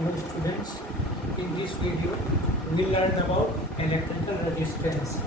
Hello students, in this video we learn about electrical resistance.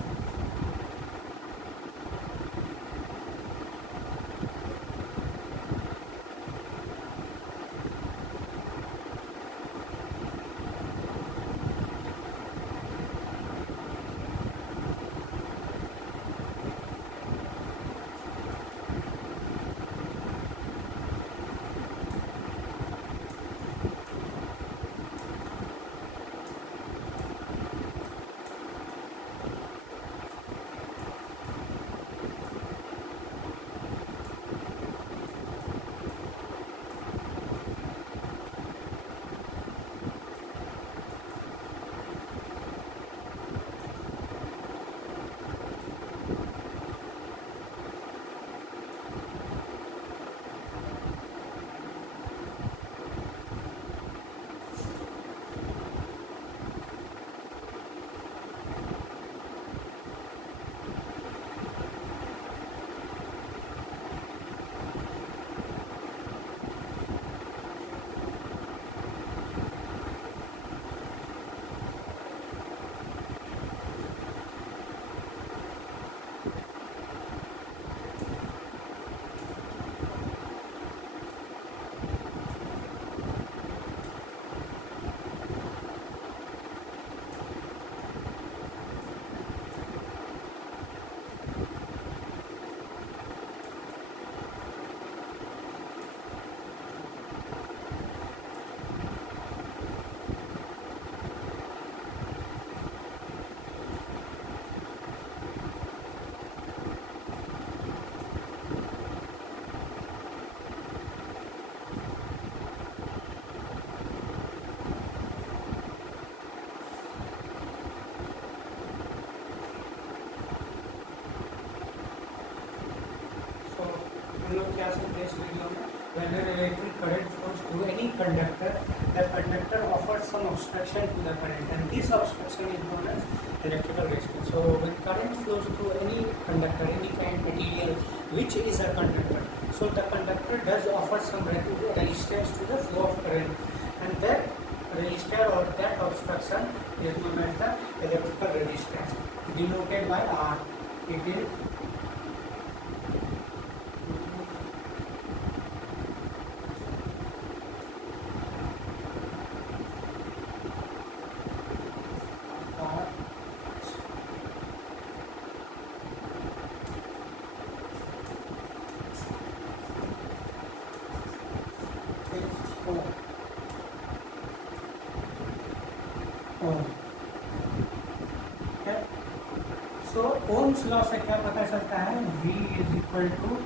हम लोग क्या समझे इस वीडियो में when an electric current flows through any conductor, the conductor offers some obstruction to the current, and this obstruction is known as electrical resistance. So when current flows through any conductor, any kind of material which is a conductor, so the conductor does offer some resistance to the flow of current, and that resistor or that obstruction is known as the electrical resistance, denoted by R. It is so Ohm's law से क्या पता चलता है V is equal to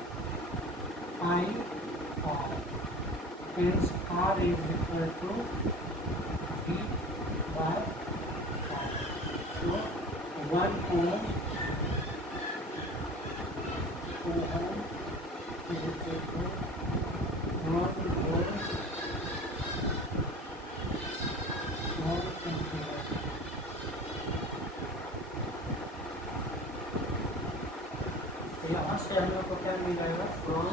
I R, hence R is equal to V by R. So 1 ohm, 2 ohm is equal to 1 volt 1 ampere. यहाँ से हम लोग को क्या मिल जाएगा फ्रॉम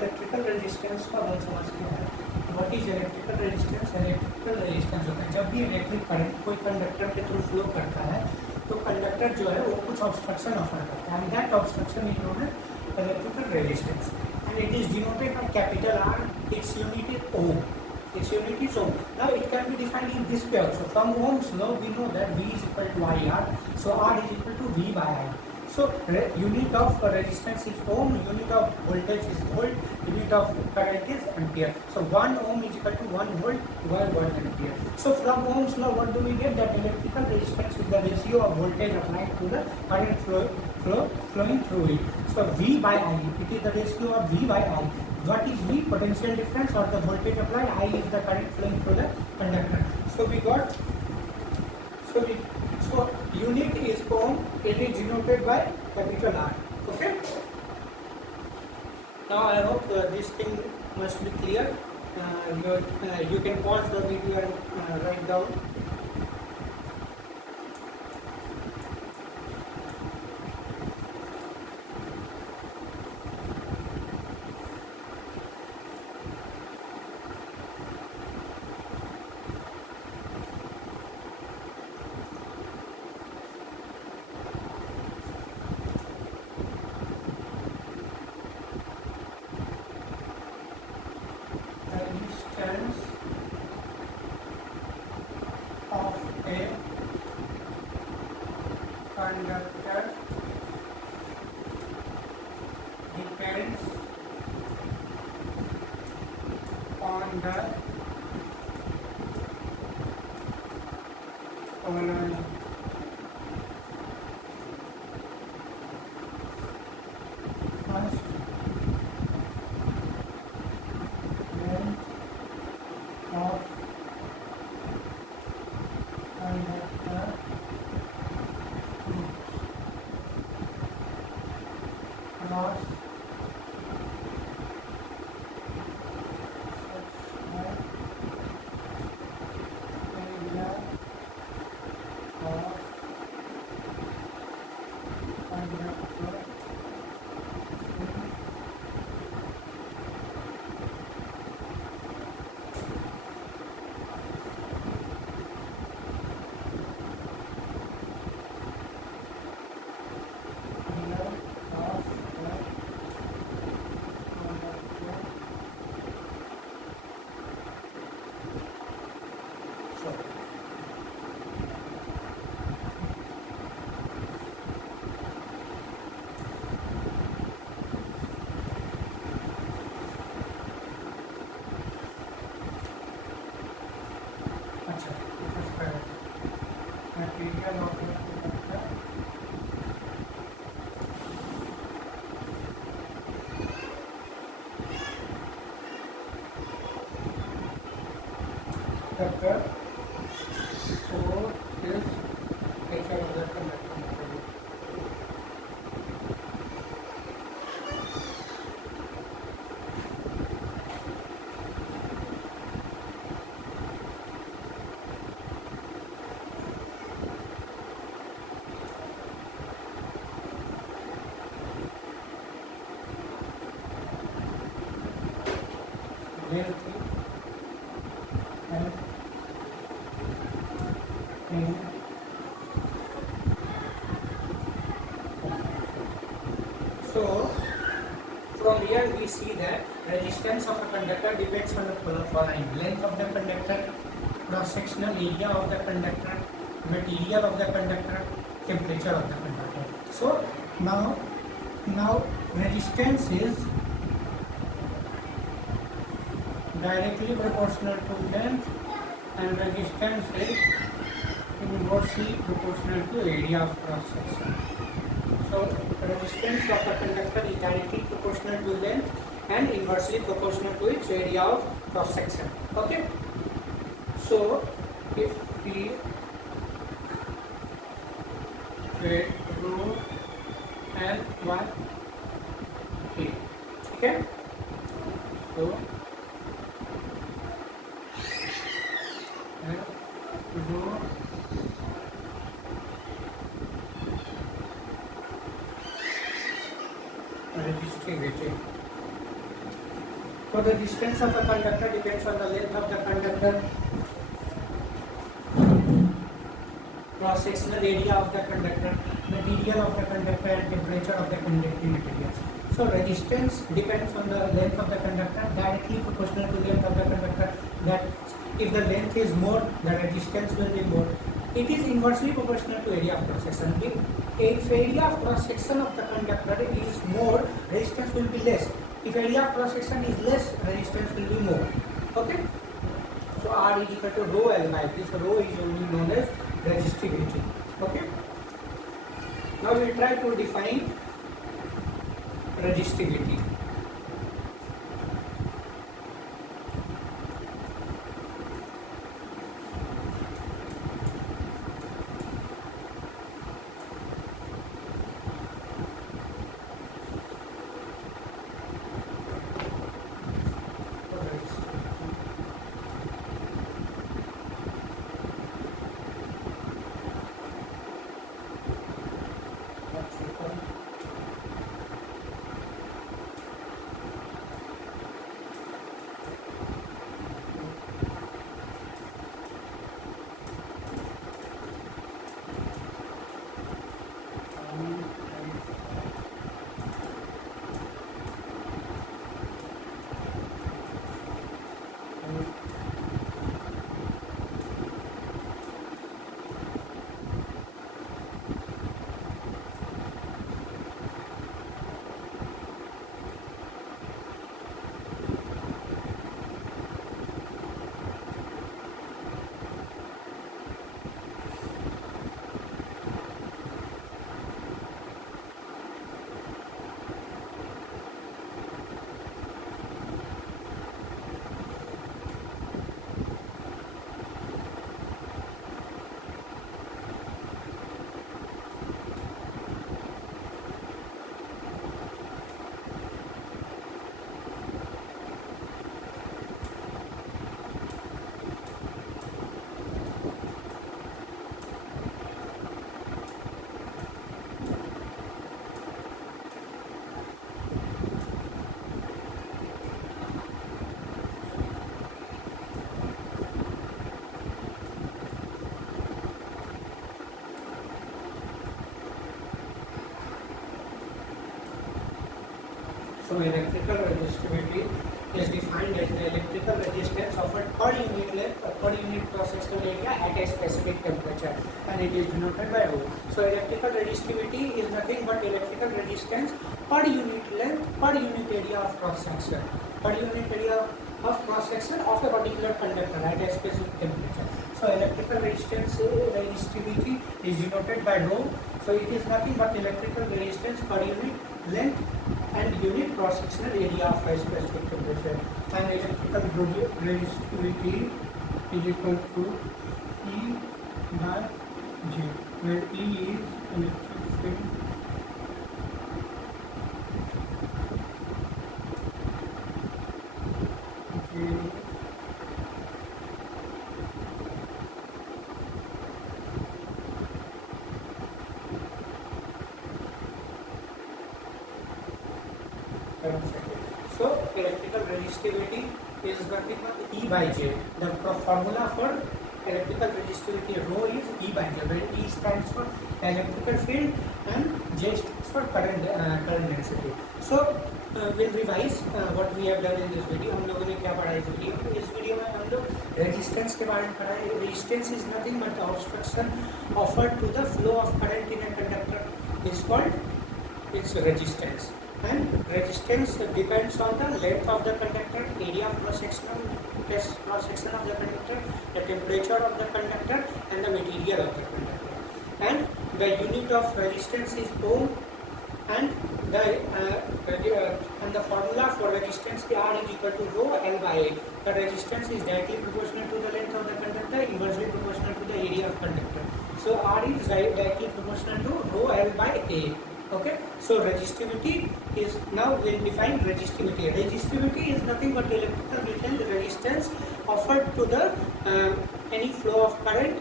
इलेक्ट्रिकल रेजिस्टेंस का बल समझ गया है. What is electrical resistance? Electrical resistance होता है जब भी इलेक्ट्रिक करंट कोई कंडक्टर के थ्रू फ्लो करता है तो कंडक्टर जो है वो कुछ ऑब्स्ट्रक्शन ऑफर करता है, and that obstruction is known as electrical resistance, and it is denoted by capital R. Its unit is ohm. Its unit is ohm. Now it can be defined in this way also. From Ohm's law we know that V is equal to IR, so R is equal to V by I. So unit of resistance is ohm, unit of voltage is volt, unit of current is ampere. So 1 ohm is equal to 1 volt by 1 ampere. So from Ohm's law what do we get? That electrical resistance is the ratio of voltage applied to the current flowing through it. So V by I, it is the ratio of V by I. What is V? Potential difference or the voltage applied. I is the current flowing through the conductor. So we got, so unit is ohm. It is denoted by capital R. Okay. Now I hope this thing must be clear. You can pause the video and write down. Resistance of a conductor depends on the following. First, length of conductor cross material of the conductor conductor or is nature of the conductor. Length and so from here we see that resistance of a conductor depends on the following: length of the conductor, cross-sectional area of the conductor, material of the conductor, temperature of the conductor. So now resistance is directly proportional to length and resistance is inversely proportional to area of cross section. So resistance of a conductor is directly proportional to length and inversely proportional to its area of cross section. Okay. So if P rho and 1 K. Okay. So rho resistivity. So the distance of a conductor depends on the length of the conductor, cross-sectional area of the conductor, material of the conductor, and temperature of the conducting material. So resistance depends on the length of the conductor, directly proportional to the length of the conductor. That if the length is more, the resistance will be more. It is inversely proportional to area of cross section. If area of cross section of the conductor is more, resistance will be less. If area of cross section is less, resistance will be more. Okay. So R is equal to rho L by this. Rho is only known as resistivity. Okay. Now we will try to define resistivity. So electrical resistivity is defined as the electrical resistance offered per unit length or per unit cross-sectional area at a specific temperature, and it is denoted by rho. So electrical resistivity is nothing but electrical resistance per unit length per unit area of cross-section, per unit area of cross-section of a particular conductor at a specific temperature. So electrical resistance resistivity is denoted by rho. So it is nothing but electrical resistance per unit length and unit cross-sectional area of a specific temperature. And electrical resistivity is equal to E by J, where E is electric field J So electrical resistivity is nothing but E by J. The formula for electrical resistivity rho is E by J, where E stands for electrical field and J stands for current density. So we'll revise what we have done in this video. हम लोगों ने क्या पढ़ा इस video में? इस video में हम लोग रेजिस्टेंस के बारे में पढ़ा है. Resistance is nothing but obstruction offered to the flow of current in a conductor is called its resistance, and resistance depends on the length of the conductor, area of cross section of the conductor, the temperature of the conductor, and the material of the conductor. And the unit of resistance is ohm, and the formula for resistance R is equal to rho L by A. The resistance is directly proportional to the length of the conductor, inversely proportional to the area of conductor. So R is directly proportional to rho L by A. Okay, so resistivity is, now we'll define resistivity. Resistivity is nothing but electrical resistance offered to the any flow of current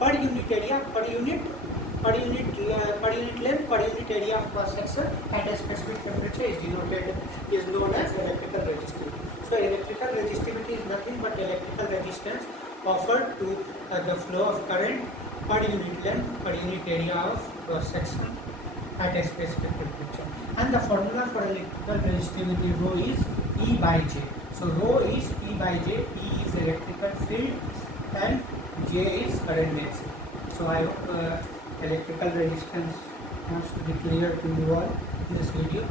per unit area, per unit length, per unit area of cross section at a specific temperature is known as electrical resistivity. So electrical resistivity is nothing but electrical resistance offered to the flow of current per unit length, per unit area of cross section at a specific temperature. And the formula for electrical resistivity rho is E by J. So rho is E by J. E is electrical field and J is current density. So I hope electrical resistance must be clear to you all in this video.